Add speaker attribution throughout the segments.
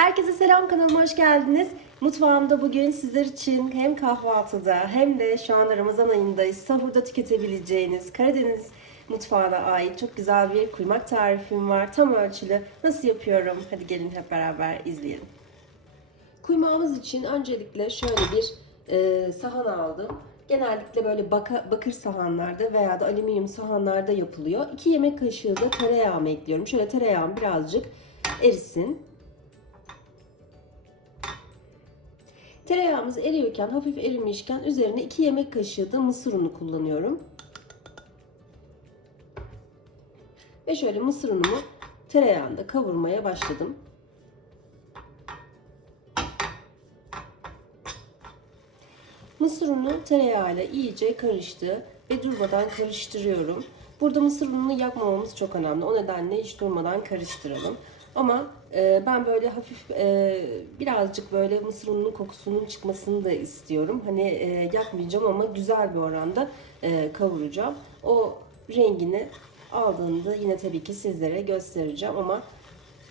Speaker 1: Herkese selam kanalıma hoş geldiniz. Mutfağımda bugün sizler için hem kahvaltıda hem de şu anda Ramazan ayındayız. Sahurda tüketebileceğiniz Karadeniz mutfağına ait çok güzel bir kuymak tarifim var. Tam ölçülü. Nasıl yapıyorum? Hadi gelin hep beraber izleyelim. Kuymağımız için öncelikle şöyle bir e, sahan aldım. Genellikle böyle baka, bakır sahanlarda veya da alüminyum sahanlarda yapılıyor. 2 yemek kaşığı da tereyağımı ekliyorum. Şöyle tereyağım birazcık erisin. Tereyağımız eriyorken, hafif erimişken üzerine 2 yemek kaşığı da mısır unu kullanıyorum. Ve şöyle mısır unumu tereyağında kavurmaya başladım. Mısır unu tereyağıyla iyice karıştı ve durmadan karıştırıyorum. Burada mısır ununu yakmamamız çok önemli. O nedenle hiç durmadan karıştıralım. Ama e, ben böyle hafif e, birazcık böyle mısır ununun kokusunun çıkmasını da istiyorum. Hani e, yakmayacağım ama güzel bir oranda e, kavuracağım. O rengini aldığında yine tabii ki sizlere göstereceğim ama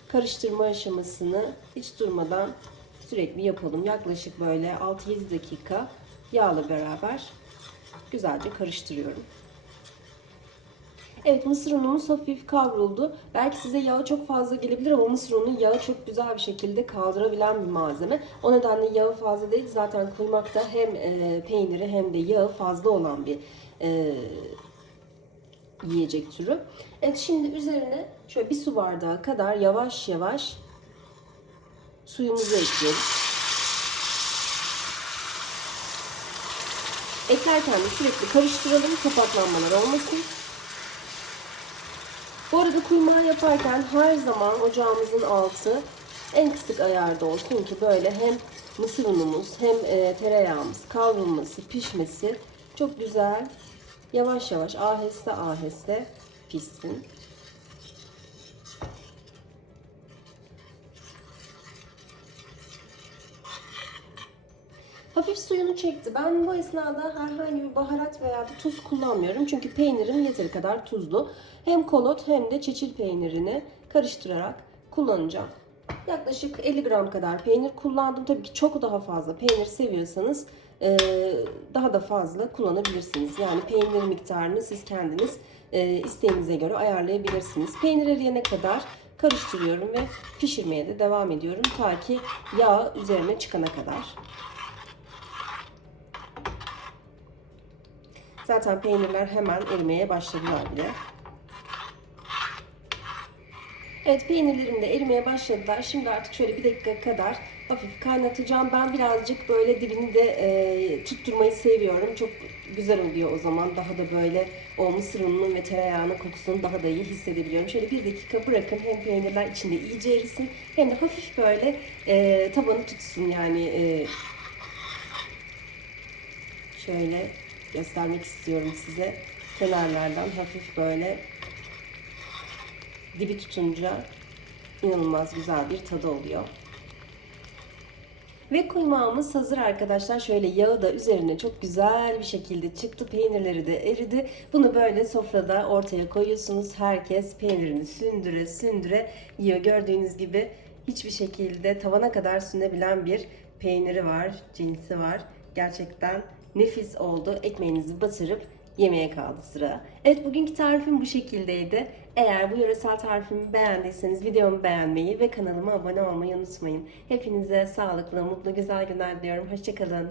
Speaker 1: karıştırma aşamasını hiç durmadan sürekli yapalım. Yaklaşık böyle 6-7 dakika yağla beraber güzelce karıştırıyorum. Evet mısır unumuz hafif kavruldu. Belki size yağı çok fazla gelebilir ama mısır unu yağı çok güzel bir şekilde kaldırabilen bir malzeme. O nedenle yağı fazla değil. Zaten kuymakta hem e, peyniri hem de yağı fazla olan bir e, yiyecek türü. Evet şimdi üzerine şöyle bir su bardağı kadar yavaş yavaş suyumuzu ekliyoruz. Eklerken de sürekli karıştıralım kapaklanmalar olmasın. Bu arada kuymağı yaparken her zaman ocağımızın altı en kısık ayarda olsun ki böyle hem mısır unumuz hem e, tereyağımız kavrulması, pişmesi çok güzel yavaş yavaş aheste aheste pişsin. Hafif suyunu çekti. Ben bu esnada herhangi bir baharat veya da tuz kullanmıyorum. Çünkü peynirim yeteri kadar tuzlu. Hem kolot hem de çeçil peynirini karıştırarak kullanacağım. Yaklaşık 50 gram kadar peynir kullandım. Tabii ki çok daha fazla peynir seviyorsanız e, daha da fazla kullanabilirsiniz. Yani peynir miktarını siz kendiniz e, isteğinize göre ayarlayabilirsiniz. Peynir eriyene kadar karıştırıyorum ve pişirmeye de devam ediyorum. Ta ki yağ üzerine çıkana kadar. Zaten peynirler hemen erimeye başladılar bile. Evet peynirlerim de erimeye başladılar. Şimdi artık şöyle bir dakika kadar hafif kaynatacağım. Ben birazcık böyle dibini de e, tutturmayı seviyorum. Çok güzel oluyor o zaman. Daha da böyle o mısır ununun ve tereyağının kokusunu daha da iyi hissedebiliyorum. Şöyle bir dakika bırakın. Hem peynirler içinde iyice erisin hem de hafif böyle e, tabanı tutsun yani. E, şöyle göstermek istiyorum size. Kenarlardan hafif böyle dibi tutunca inanılmaz güzel bir tadı oluyor. Ve kuymağımız hazır arkadaşlar. Şöyle yağı da üzerine çok güzel bir şekilde çıktı. Peynirleri de eridi. Bunu böyle sofrada ortaya koyuyorsunuz. Herkes peynirini sündüre sündüre yiyor. Gördüğünüz gibi hiçbir şekilde tavana kadar sünebilen bir peyniri var, cinsi var. Gerçekten nefis oldu. Ekmeğinizi batırıp yemeğe kaldı sıra. Evet bugünkü tarifim bu şekildeydi. Eğer bu yöresel tarifimi beğendiyseniz videomu beğenmeyi ve kanalıma abone olmayı unutmayın. Hepinize sağlıklı, mutlu, güzel günler diliyorum. Hoşçakalın.